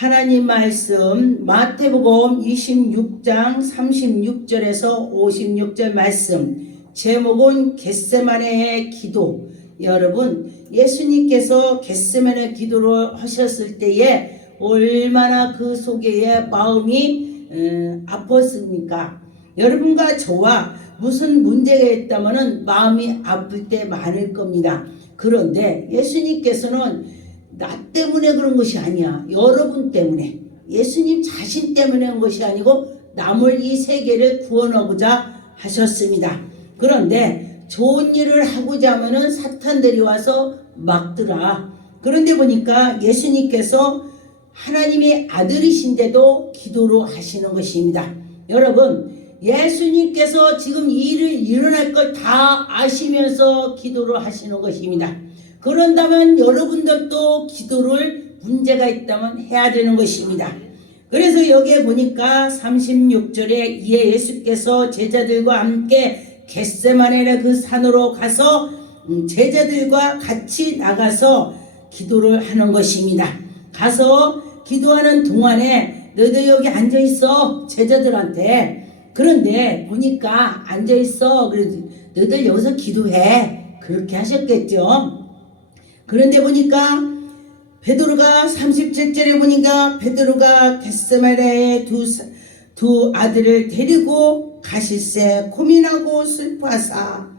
하나님 말씀 마태복음 26장 36절에서 56절 말씀 제목은 겟세마네의 기도 여러분 예수님께서 겟세마네 기도를 하셨을 때에 얼마나 그 속에 마음이 에, 아팠습니까? 여러분과 저와 무슨 문제가 있다면 마음이 아플 때 많을 겁니다. 그런데 예수님께서는 나 때문에 그런 것이 아니야. 여러분 때문에. 예수님 자신 때문에 한 것이 아니고 남을 이 세계를 구원하고자 하셨습니다. 그런데 좋은 일을 하고자 하면은 사탄들이 와서 막더라. 그런데 보니까 예수님께서 하나님의 아들이신데도 기도로 하시는 것입니다. 여러분, 예수님께서 지금 이 일을 일어날 걸 다 아시면서 기도를 하시는 것입니다. 그런다면 여러분들도 기도를 문제가 있다면 해야 되는 것입니다. 그래서 여기에 보니까 36절에 이에 예수께서 제자들과 함께 겟세마네의 그 산으로 가서 음, 제자들과 같이 나가서 기도를 하는 것입니다. 가서 기도하는 동안에 너희들 여기 앉아 있어 제자들한테 그런데 보니까 앉아 있어 그래서 너희들 여기서 기도해 그렇게 하셨겠죠. 그런데 보니까 베드로가 37절에 보니까 베드로가 겟세마네의 두, 사- 두 아들을 데리고 가실새 고민하고 슬퍼하사.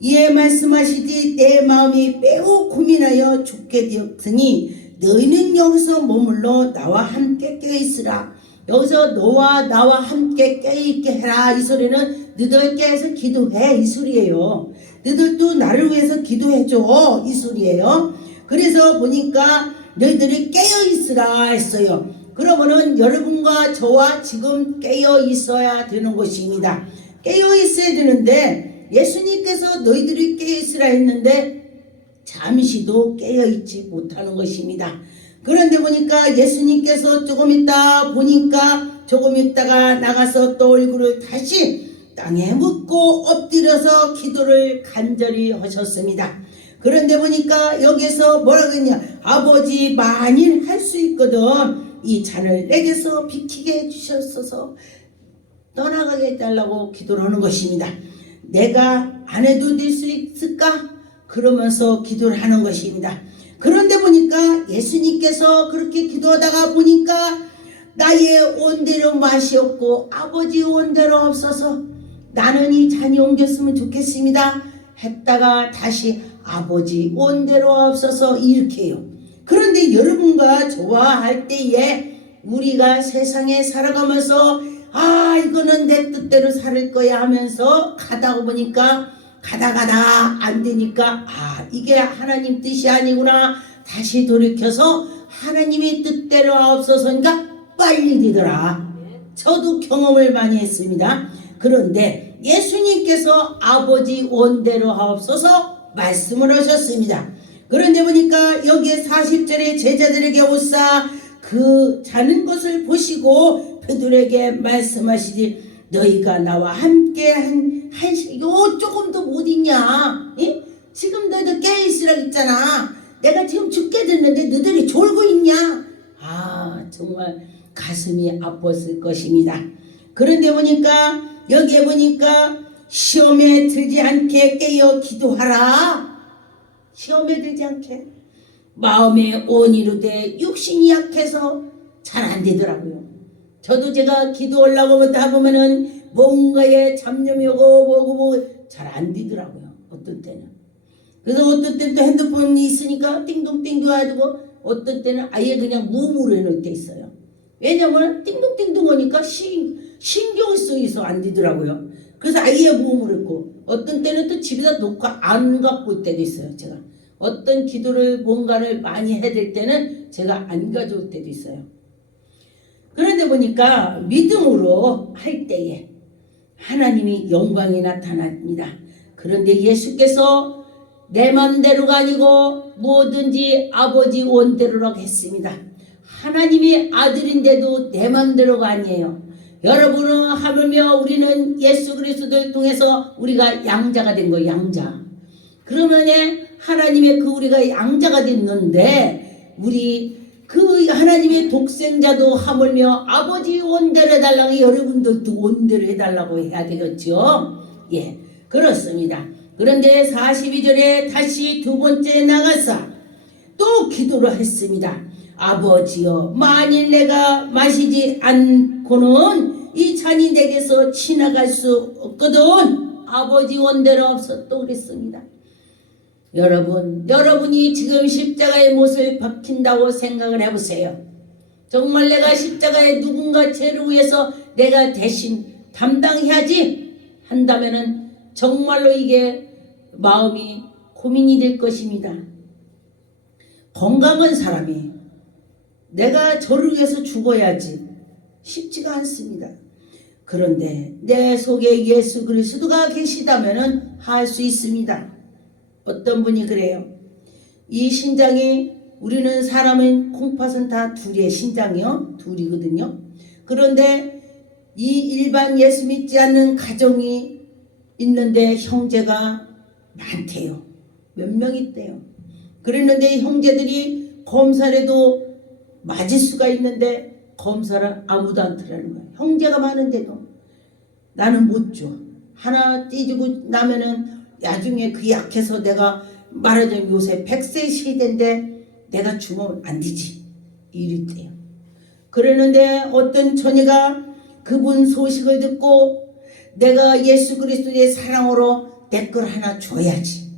이에 말씀하시되 내 마음이 매우 고민하여 죽게 되었으니 너희는 여기서 머물러 나와 함께 깨어있으라. 여기서 너와 나와 함께 깨어있게 해라. 이 소리는 너희들 깨어서 기도해 이 소리예요. 너희들도 나를 위해서 기도해줘 이 소리예요. 그래서 보니까 너희들이 깨어 있으라 했어요. 그러면은 여러분과 저와 지금 깨어 있어야 되는 것입니다. 깨어 있어야 되는데 예수님께서 너희들이 깨어 있으라 했는데 잠시도 깨어 있지 못하는 것입니다. 그런데 보니까 예수님께서 조금 있다 보니까 조금 있다가 나가서 또 얼굴을 다시 땅에 묻고 엎드려서 기도를 간절히 하셨습니다. 그런데 보니까 여기서 뭐라고 했냐 아버지 만일 할 수 있거든 이 잔을 내게서 비키게 해주셨어서 떠나가게 해달라고 기도를 하는 것입니다. 내가 안 해도 될 수 있을까? 그러면서 기도를 하는 것입니다. 그런데 보니까 예수님께서 그렇게 기도하다가 보니까 나의 온대로 맛이 없고 아버지 온대로 없어서 나는 이 잔이 옮겼으면 좋겠습니다. 했다가 다시 아버지 온대로 없어서 이렇게 해요. 그런데 여러분과 저와 할 때에 우리가 세상에 살아가면서 아 이거는 내 뜻대로 살 거야 하면서 가다 보니까 가다 가다 안 되니까 아 이게 하나님 뜻이 아니구나 다시 돌이켜서 하나님의 뜻대로 하옵소서니까 빨리 되더라 저도 경험을 많이 했습니다 그런데 예수님께서 아버지 원대로 하옵소서 말씀을 하셨습니다 그런데 보니까 여기에 40절에 제자들에게 오사 그 자는 것을 보시고 베드로에게 말씀하시니 너희가 나와 함께 한, 한, 시- 요 조금 더못 있냐? 예? 지금 너희들 깨있으라 했잖아. 내가 지금 죽게 됐는데 너희들이 졸고 있냐? 아, 정말 가슴이 아팠을 것입니다. 그런데 보니까, 여기에 보니까, 시험에 들지 않게 깨어 기도하라. 시험에 들지 않게. 마음에 온이로 돼 육신이 약해서 잘 안 되더라고요. 저도 제가 기도하려고 하다 보면은 뭔가에 잡념이 오고 뭐고 뭐 잘 안 되더라고요. 어떤 때는. 그래서 어떤 때는 또 핸드폰이 있으니까 띵동띵 해가지고 어떤 때는 아예 그냥 무음으로 해놓을 때 있어요. 왜냐면 띵동띵동 하니까 신, 신경 쓰여서 안 되더라고요. 그래서 아예 무음으로 했고 어떤 때는 또 집에다 놓고 안 갖고 올 때도 있어요. 제가. 어떤 기도를 뭔가를 많이 해야 될 때는 제가 안 가져올 때도 있어요. 그런데 보니까 믿음으로 할 때에 하나님이 영광이 나타납니다. 그런데 예수께서 내 맘대로가 아니고 뭐든지 아버지 원대로라고 했습니다. 하나님이 아들인데도 내 맘대로가 아니에요. 여러분은 하물며 우리는 예수 그리스도를 통해서 우리가 양자가 된 거예요. 양자. 그러면에 하나님의 그 우리가 양자가 됐는데 우리 그 하나님의 독생자도 하물며 아버지 원대로 해달라고 여러분들도 원대로 해달라고 해야 되겠죠. 예, 그렇습니다. 그런데 42절에 다시 두 번째 나가서 또 기도를 했습니다. 아버지여 만일 내가 마시지 않고는 이 잔이 내게서 지나갈 수 없거든 아버지 원대로 없었또 그랬습니다. 여러분 여러분이 지금 십자가의 못을 박힌다고 생각을 해보세요. 정말 내가 십자가에 누군가 죄를 위해서 내가 대신 담당해야지 한다면은 정말로 이게 마음이 고민이 될 것입니다. 건강한 사람이 내가 저를 위해서 죽어야지 쉽지가 않습니다. 그런데 내 속에 예수 그리스도가 계시다면은 할수 있습니다. 어떤 분이 그래요. 이 신장이 우리는 사람은 콩팥은 다 둘의 신장이요. 둘이거든요. 그런데 이 일반 예수 믿지 않는 가정이 있는데 형제가 많대요. 몇 명 있대요. 그랬는데 형제들이 검사를 해도 맞을 수가 있는데 검사를 아무도 안 들어라는 거예요. 형제가 많은데도 나는 못 줘. 하나 띠지고 나면은 나중에 그 약해서 내가 말하자면 요새 100세 시대인데 내가 죽으면 안 되지. 이랬대요. 그러는데 어떤 처녀가 그분 소식을 듣고 내가 예수 그리스도의 사랑으로 내걸 하나 줘야지.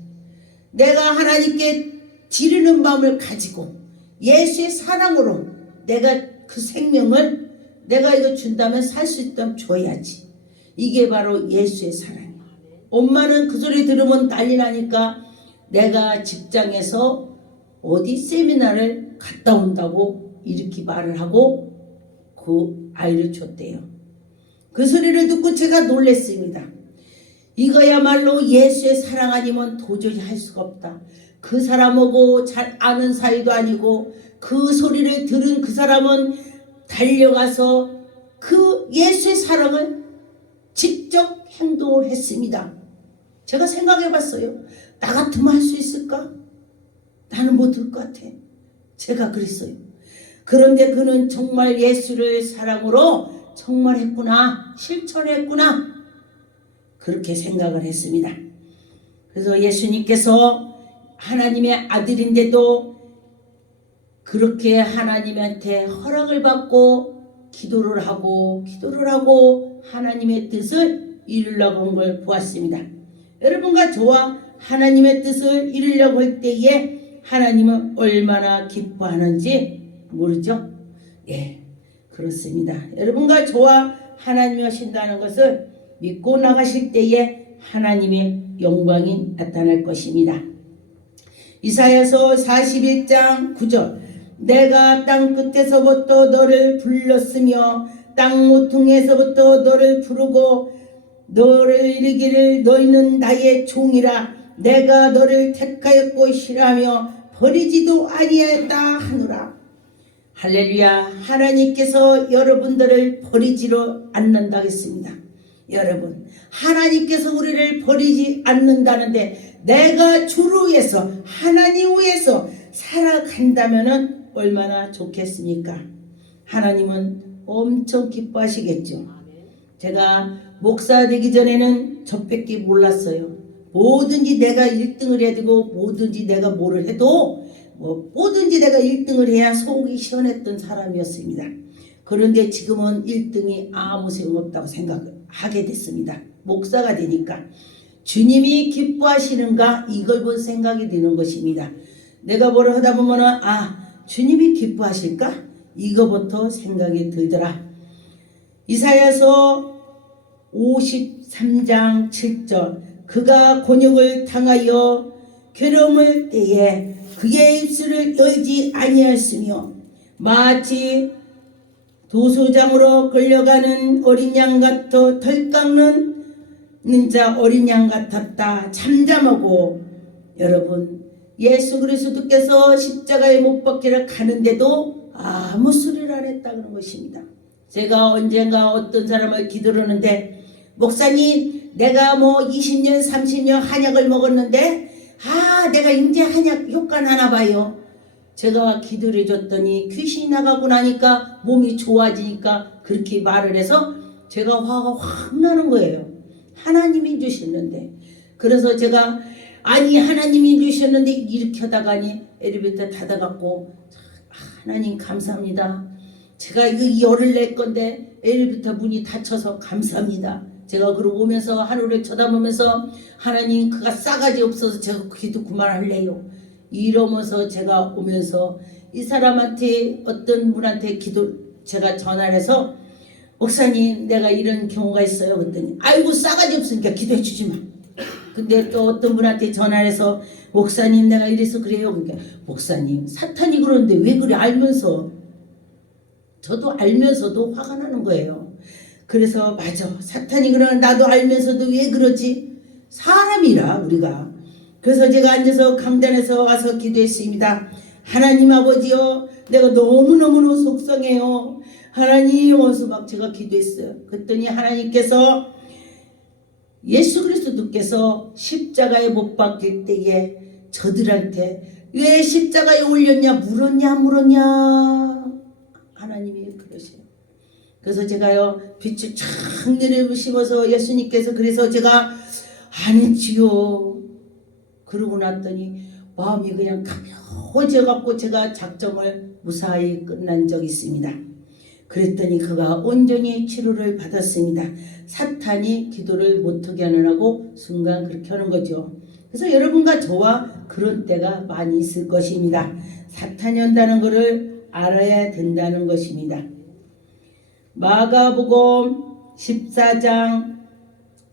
내가 하나님께 지르는 마음을 가지고 예수의 사랑으로 내가 그 생명을 내가 이거 준다면 살 수 있다면 줘야지. 이게 바로 예수의 사랑이야. 엄마는 그 소리 들으면 난리 나니까 내가 직장에서 어디 세미나를 갔다 온다고 이렇게 말을 하고 그 아이를 줬대요. 그 소리를 듣고 제가 놀랬습니다. 이거야말로 예수의 사랑 아니면 도저히 할 수가 없다. 그 사람하고 잘 아는 사이도 아니고 그 소리를 들은 그 사람은 달려가서 그 예수의 사랑을 직접 행동을 했습니다. 제가 생각해 봤어요. 나 같으면 할 수 있을까? 나는 못할 것 같아. 제가 그랬어요. 그런데 그는 정말 예수를 사랑으로 정말 했구나. 실천했구나. 그렇게 생각을 했습니다. 그래서 예수님께서 하나님의 아들인데도 그렇게 하나님한테 허락을 받고 기도를 하고 기도를 하고 하나님의 뜻을 이루려고 한 걸 보았습니다. 여러분과 저와 하나님의 뜻을 이루려고 할 때에 하나님은 얼마나 기뻐하는지 모르죠? 예, 그렇습니다. 여러분과 저와 하나님이 하신다는 것을 믿고 나가실 때에 하나님의 영광이 나타날 것입니다. 이사야서 41장 9절. 내가 땅 끝에서부터 너를 불렀으며 땅 모퉁이에서부터 너를 부르고 너를 이르기를 너희는 나의 종이라. 내가 너를 택하였고 싫어하며 버리지도 아니하였다 하노라. 할렐루야. 하나님께서 여러분들을 버리지로 않는다 했습니다 여러분 하나님께서 우리를 버리지 않는다는데 내가 주를 위해서 하나님 위해서 살아간다면 얼마나 좋겠습니까 하나님은 엄청 기뻐하시겠죠 제가 목사 되기 전에는 저밖에 몰랐어요. 뭐든지 내가 1등을 해야 되고 뭐든지 내가 뭐를 해도 뭐 뭐든지 내가 1등을 해야 속이 시원했던 사람이었습니다. 그런데 지금은 1등이 아무 소용없다고 생각 하게 됐습니다. 목사가 되니까 주님이 기뻐하시는가 이걸 본 생각이 드는 것입니다. 내가 뭐를 하다 보면은 아 주님이 기뻐하실까 이거부터 생각이 들더라. 이사야서 53장 7절 그가 곤욕을 당하여 괴로움을 때에 그의 입술을 열지 아니하였으며 마치 도소장으로 끌려가는 어린 양 같아 털 깎는 자 어린 양 같았다. 잠잠하고. 여러분 예수 그리스도께서 십자가에 못 박기를 가는데도 아무 소리를 안 했다 그런 것입니다. 제가 언젠가 어떤 사람을 기도를 하는데 목사님 내가 뭐 20년 30년 한약을 먹었는데 아 내가 이제 한약 효과 나나 봐요 제가 기도를 해줬더니 귀신이 나가고 나니까 몸이 좋아지니까 그렇게 말을 해서 제가 화가 확 나는 거예요. 하나님이 주셨는데. 그래서 제가 아니 하나님이 주셨는데 이렇게 하다가니 엘리베이터 닫아갖고 하나님 감사합니다. 제가 이거 열을 낼 건데 엘리베이터 문이 닫혀서 감사합니다. 제가 그러고 오면서 하늘을 쳐다보면서 하나님 그가 싸가지 없어서 제가 기도 그만할래요. 이러면서 제가 오면서 이 사람한테 어떤 분한테 기도 제가 전화를 해서 목사님 내가 이런 경우가 있어요. 그랬더니 아이고 싸가지 없으니까 기도해 주지 마. 근데 또 어떤 분한테 전화를 해서 목사님 내가 이래서 그래요. 그러니까 목사님 사탄이 그러는데 왜 그래 알면서 저도 알면서도 화가 나는 거예요. 그래서 맞아 사탄이 그러는 나도 알면서도 왜 그러지 사람이라 우리가 그래서 제가 앉아서 강단에서 와서 기도했습니다. 하나님 아버지요 내가 너무너무 속상해요. 하나님 막 제가 기도했어요. 그랬더니 하나님께서 예수 그리스도께서 십자가에 못 박힐 때에 저들한테 왜 십자가에 올렸냐 물었냐 물었냐 하나님이 그러세요. 그래서 제가요 빛을 쫙 내려심어서 예수님께서 그래서 제가 안 했지요. 그러고 났더니 마음이 그냥 가벼워져 갖고 제가 작정을 무사히 끝난 적이 있습니다. 그랬더니 그가 온전히 치료를 받았습니다. 사탄이 기도를 못하게 하느라고 순간 그렇게 하는 거죠. 그래서 여러분과 저와 그런 때가 많이 있을 것입니다. 사탄이 온다는 것을 알아야 된다는 것입니다. 마가복음 14장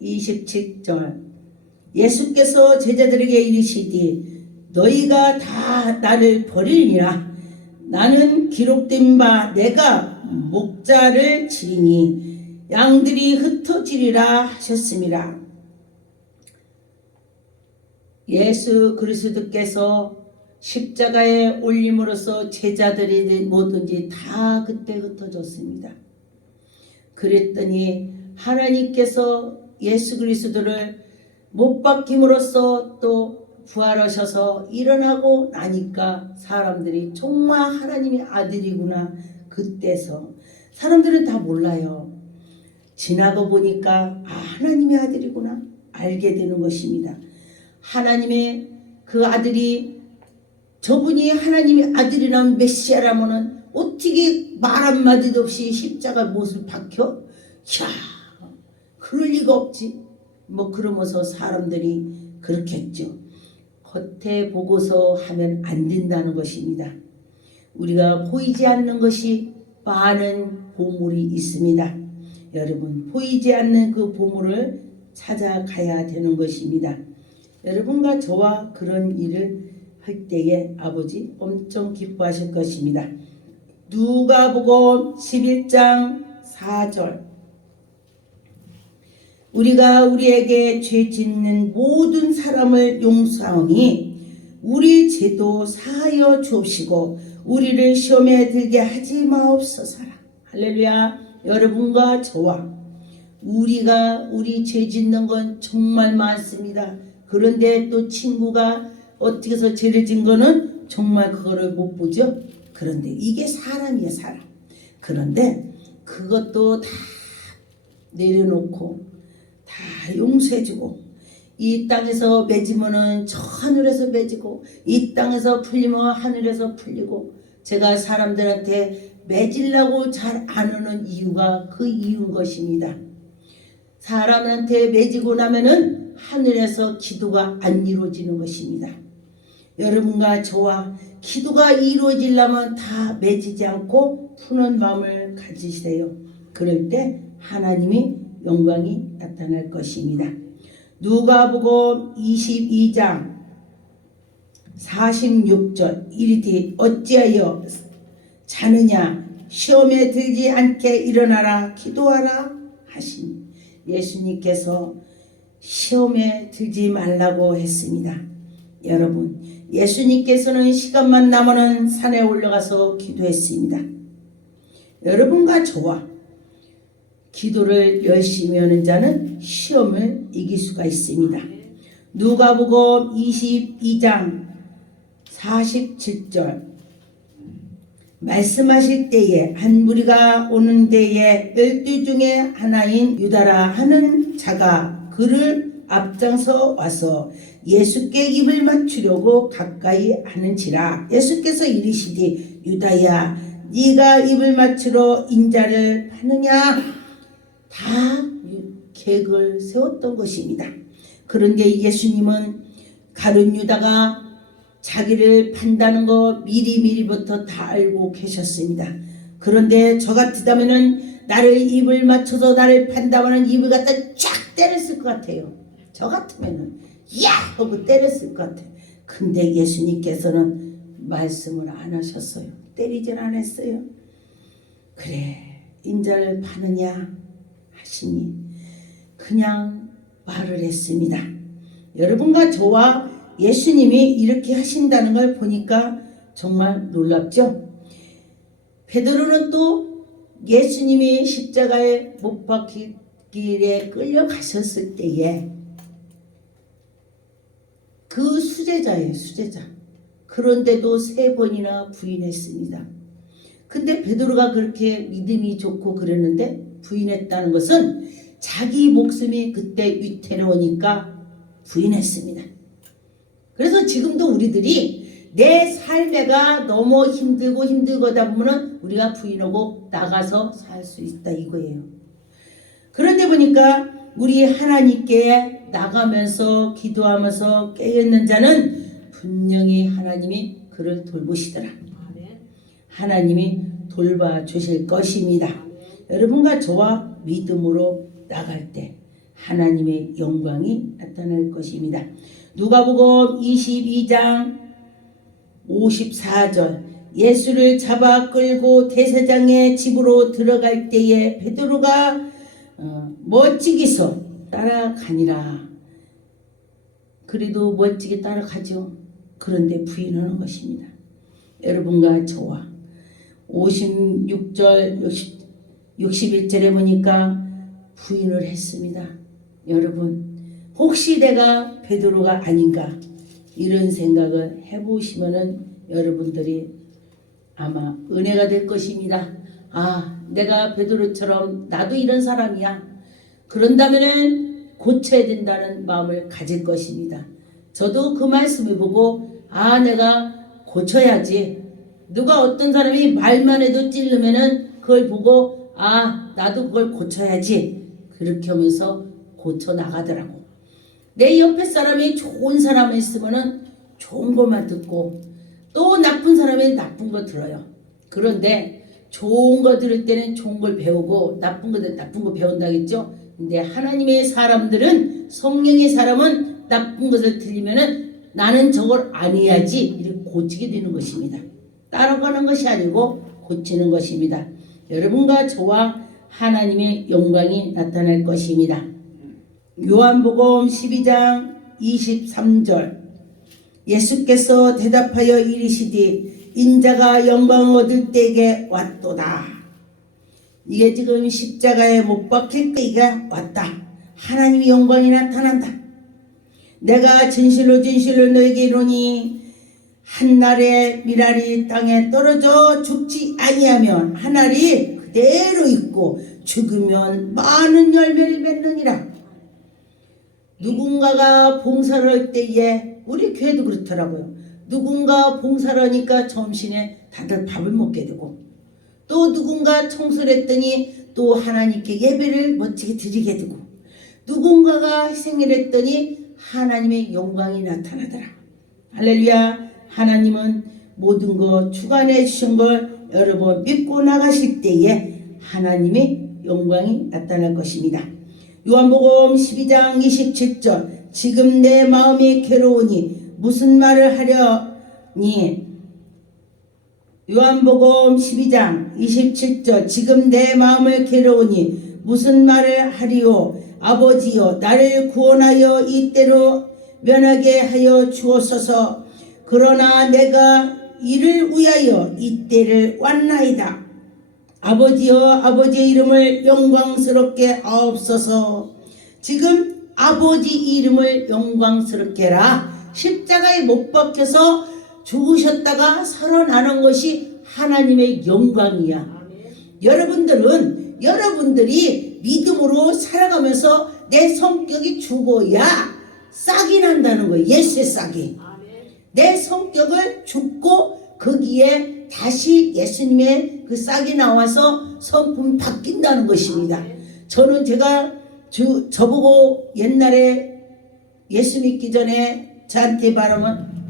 27절 예수께서 제자들에게 이르시되 너희가 다 나를 버리니라 나는 기록된 바 내가 목자를 치리니 양들이 흩어지리라 하셨습니다. 예수 그리스도께서 십자가에 올림으로써 제자들이 뭐든지 다 그때 흩어졌습니다. 그랬더니 하나님께서 예수 그리스도를 못 박힘으로써 또 부활하셔서 일어나고 나니까 사람들이 정말 하나님의 아들이구나 그때서 사람들은 다 몰라요. 지나고 보니까 아, 하나님의 아들이구나 알게 되는 것입니다. 하나님의 그 아들이 저분이 하나님의 아들이라면 메시아라면은 어떻게 말 한마디도 없이 십자가 못을 박혀? 야, 그럴 리가 없지. 뭐 그러면서 사람들이 그렇게 했죠. 겉에 보고서 하면 안 된다는 것입니다. 우리가 보이지 않는 것이 많은 보물이 있습니다. 여러분, 보이지 않는 그 보물을 찾아가야 되는 것입니다. 여러분과 저와 그런 일을 할 때에 아버지 엄청 기뻐하실 것입니다. 누가복음 11장 4절 우리가 우리에게 죄 짓는 모든 사람을 용서하오니 우리 죄도 사하여 주옵시고 우리를 시험에 들게 하지 마옵소서라. 할렐루야. 여러분과 저와 우리가 우리 죄 짓는 건 정말 많습니다. 그런데 또 친구가 어떻게 해서 죄를 진 거는 정말 그거를 못 보죠. 그런데 이게 사람이야 사람. 그런데 그것도 다 내려놓고 다 용서해주고 이 땅에서 맺으면은 저 하늘에서 맺고 이 땅에서 풀리면 하늘에서 풀리고 제가 사람들한테 맺으려고 잘안 하는 이유가 그 이유인 것입니다. 사람한테 맺고 나면은 하늘에서 기도가 안 이루어지는 것입니다. 여러분과 저와 기도가 이루어지려면 다 맺지 않고 푸는 마음을 가지세요. 그럴 때 하나님이 영광이 나타날 것입니다. 누가복음 22장 46절 이르되 어찌하여 자느냐 시험에 들지 않게 일어나라 기도하라 하신 예수님께서 시험에 들지 말라고 했습니다. 여러분 예수님께서는 시간만 나면은 산에 올라가서 기도했습니다. 여러분과 저와 기도를 열심히 하는 자는 시험을 이길 수가 있습니다. 누가복음 22장 47절. 말씀하실 때에 한 무리가 오는 데에 열두 중에 하나인 유다라 하는 자가 그를 앞장서 와서 예수께 입을 맞추려고 가까이 하는지라. 예수께서 이르시되 유다야 네가 입을 맞추러 인자를 파느냐 다 계획을 세웠던 것입니다. 그런데 예수님은 가룟 유다가 자기를 판다는 거 미리미리부터 다 알고 계셨습니다. 그런데 저 같으다면은 나를 입을 맞춰서 나를 판다면은 입을 갖다 쫙 때렸을 것 같아요. 저 같으면은 야 하고 때렸을 것 같아요. 근데 예수님께서는 말씀을 안 하셨어요. 때리질 않았어요. 그래 인자를 파느냐 하시니 그냥 말을 했습니다. 여러분과 저와 예수님이 이렇게 하신다는 걸 보니까 정말 놀랍죠? 베드로는 또 예수님이 십자가에 못 박힐 끌려가셨을 때에 그 수제자예요, 수제자. 그런데도 세 번이나 부인했습니다. 근데 베드로가 그렇게 믿음이 좋고 그랬는데 부인했다는 것은 자기 목숨이 그때 위태로우니까 부인했습니다. 그래서 지금도 우리들이 내 삶에가 너무 힘들고 힘들거다 보면은 우리가 부인하고 나가서 살 수 있다 이거예요. 그런데 보니까 우리 하나님께 나가면서 기도하면서 깨어있는 자는 분명히 하나님이 그를 돌보시더라. 하나님이 돌봐 주실 것입니다. 여러분과 저와 믿음으로 나갈 때 하나님의 영광이 나타날 것입니다. 누가복음 22장 54절 예수를 잡아 끌고 대사장의 집으로 들어갈 때에 베드로가 어, 멋지게서 따라가니라. 그래도 멋지게 따라가죠. 그런데 부인하는 것입니다. 여러분과 저와 56절 60, 61절에 보니까 부인을 했습니다. 여러분 혹시 내가 베드로가 아닌가 이런 생각을 해보시면은 여러분들이 아마 은혜가 될 것입니다. 아 내가 베드로처럼 나도 이런 사람이야. 그런다면은 고쳐야 된다는 마음을 가질 것입니다. 저도 그 말씀을 보고 아 내가 고쳐야지. 누가 어떤 사람이 말만 해도 찔르면은 그걸 보고 아 나도 그걸 고쳐야지. 그렇게 하면서 고쳐 나가더라고. 내 옆에 사람이 좋은 사람이 있으면은 좋은 것만 듣고 또 나쁜 사람이 나쁜 거 들어요. 그런데 좋은 거 들을 때는 좋은 걸 배우고 나쁜 거 나쁜 거 배운다겠죠. 근데 하나님의 사람들은 성령의 사람은 나쁜 것을 들리면은 나는 저걸 아니야지 이렇게 고치게 되는 것입니다. 따라가는 것이 아니고 고치는 것입니다. 여러분과 저와 하나님의 영광이 나타날 것입니다. 요한복음 12장 23절 예수께서 대답하여 이르시되 인자가 영광 얻을 때에 왔도다. 이게 지금 십자가에 못 박힐 때가 왔다. 하나님의 영광이 나타난다. 내가 진실로 진실로 너에게 이르니 한날에 미랄이 땅에 떨어져 죽지 아니하면 한 알이 그대로 있고 죽으면 많은 열매를 맺느니라. 누군가가 봉사를 할 때에 우리 교회도 그렇더라고요. 누군가 봉사를 하니까 점심에 다들 밥을 먹게 되고 또 누군가 청소를 했더니 또 하나님께 예배를 멋지게 드리게 되고 누군가가 희생을 했더니 하나님의 영광이 나타나더라. 할렐루야. 하나님은 모든 것 주관해 주신 걸 여러분 믿고 나가실 때에 하나님의 영광이 나타날 것입니다. 요한복음 12장 27절 지금 내 마음이 괴로우니 무슨 말을 하려니? 요한복음 12장 27절 지금 내 마음을 괴로우니 무슨 말을 하리요 아버지여 나를 구원하여 이때로 면하게 하여 주옵소서 그러나 내가 이를 위하여 이때를 왔나이다 아버지여 아버지의 이름을 영광스럽게 하옵소서 지금 아버지 이름을 영광스럽게 해라 십자가에 못 박혀서 죽으셨다가 살아나는 것이 하나님의 영광이야. 여러분들은 여러분들이 믿음으로 살아가면서 내 성격이 죽어야 싹이 난다는 거예요. 예수의 싹이. 내 성격을 죽고 거기에 다시 예수님의 그 싹이 나와서 성품이 바뀐다는 것입니다. 저는 제가 주, 저보고 옛날에 예수 믿기 전에 저한테 바라면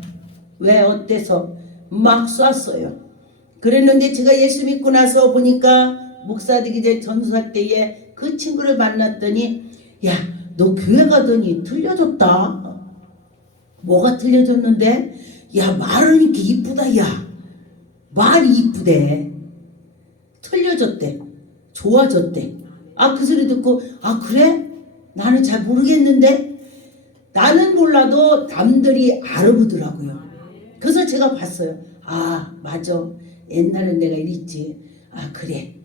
왜 어때서 막 쐈어요. 그랬는데 제가 예수 믿고 나서 보니까 목사 되기 전 전수할 때에 그 친구를 만났더니 야 너 교회 가더니 틀려졌다. 뭐가 틀려졌는데? 야 말은 이렇게 이쁘다 야. 말이 이쁘대. 틀려졌대. 좋아졌대. 아 그 소리 듣고 아 그래? 나는 잘 모르겠는데? 나는 몰라도 남들이 알아보더라고요. 그래서 제가 봤어요. 아 맞아. 옛날엔 내가 이랬지. 아 그래.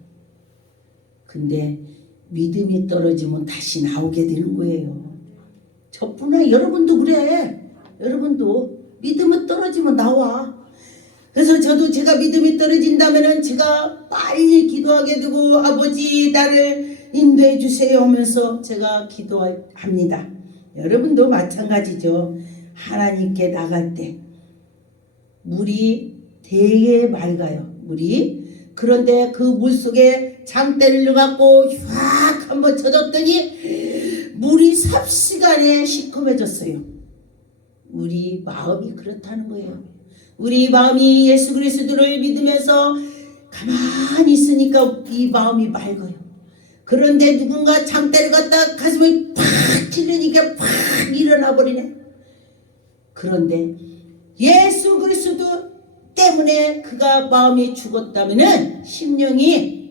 근데 믿음이 떨어지면 다시 나오게 되는 거예요. 저뿐 아니라 여러분도 그래 여러분도 믿음이 떨어지면 나와 그래서 저도 제가 믿음이 떨어진다면은 제가 빨리 기도하게 되고 아버지 나를 인도해 주세요 하면서 제가 기도합니다. 여러분도 마찬가지죠. 하나님께 나갈 때 물이 되게 맑아요. 물이 그런데 그 물 속에 장대를 넣어갖고 휙 한번 쳐줬더니 물이 삽시간에 시커매졌어요. 우리 마음이 그렇다는 거예요. 우리 마음이 예수 그리스도를 믿으면서 가만히 있으니까 이 마음이 맑아요. 그런데 누군가 장대를 갖다 가슴을 팍 찔르니까 팍 일어나 버리네. 그런데 예수 그리스도 때문에 그가 마음이 죽었다면은 심령이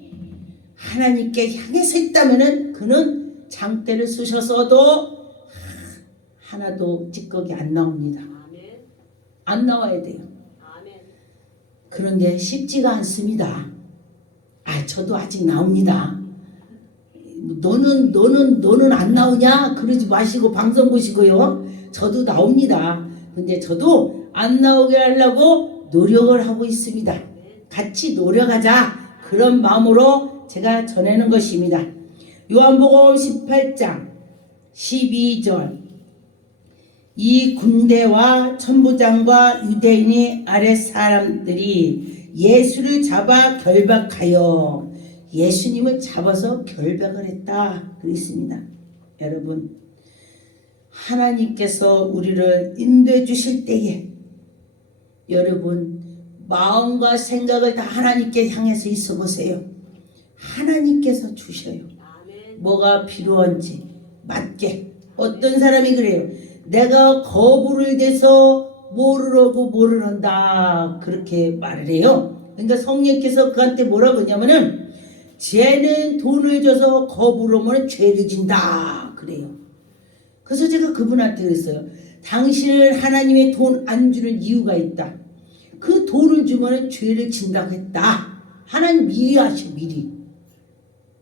하나님께 향해서 있다면은 그는 장대를 쑤셔서도 하나도 찌꺼기 안 나옵니다. 안 나와야 돼요. 그런데 쉽지가 않습니다. 아, 저도 아직 나옵니다. 너는 너는 너는 안 나오냐? 그러지 마시고 방송 보시고요. 저도 나옵니다. 근데 저도 안 나오게 하려고 노력을 하고 있습니다. 같이 노력하자. 그런 마음으로 제가 전하는 것입니다. 요한복음 18장 12절 이 군대와 천부장과 유대인이 아랫 사람들이 예수를 잡아 결박하여 예수님을 잡아서 결박을 했다. 그랬습니다. 여러분, 하나님께서 우리를 인도해 주실 때에 여러분, 마음과 생각을 다 하나님께 향해서 있어 보세요. 하나님께서 주셔요. 뭐가 필요한지 맞게. 어떤 사람이 그래요. 내가 거부를 대서 모르라고 모르는다 그렇게 말을 해요. 그러니까 성령께서 그한테 뭐라고 하냐면은 쟤는 돈을 줘서 거부를 하면 죄를 진다 그래요. 그래서 제가 그분한테 그랬어요. 당신은 하나님의 돈 안 주는 이유가 있다. 그 돈을 주면 죄를 진다고 했다. 하나님 미리 하셔 미리.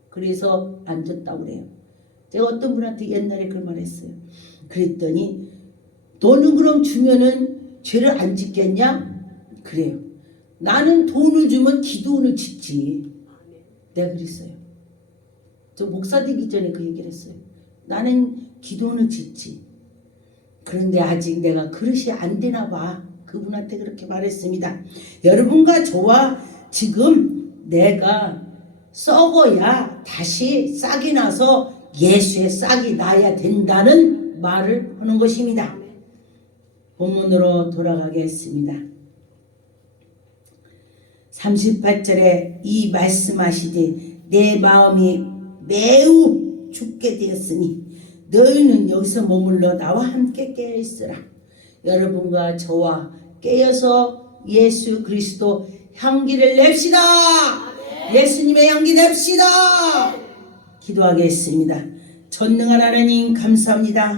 그래서 안 줬다고 그래요. 제가 어떤 분한테 옛날에 그런 말 했어요. 그랬더니 너는 그럼 주면은 죄를 안 짓겠냐? 그래요. 나는 돈을 주면 기도원을 짓지. 내가 그랬어요. 저 목사 되기 전에 그 얘기를 했어요. 나는 기도원을 짓지. 그런데 아직 내가 그릇이 안 되나 봐. 그분한테 그렇게 말했습니다. 여러분과 저와 지금 내가 썩어야 다시 싹이 나서 예수의 싹이 나야 된다는 말을 하는 것입니다. 본문으로 돌아가겠습니다. 38절에 이 말씀하시되 내 마음이 매우 죽게 되었으니 너희는 여기서 머물러 나와 함께 깨어 있으라. 여러분과 저와 깨어서 예수 그리스도 향기를 냅시다. 예수님의 향기 냅시다. 기도하겠습니다. 전능한 하나님 감사합니다.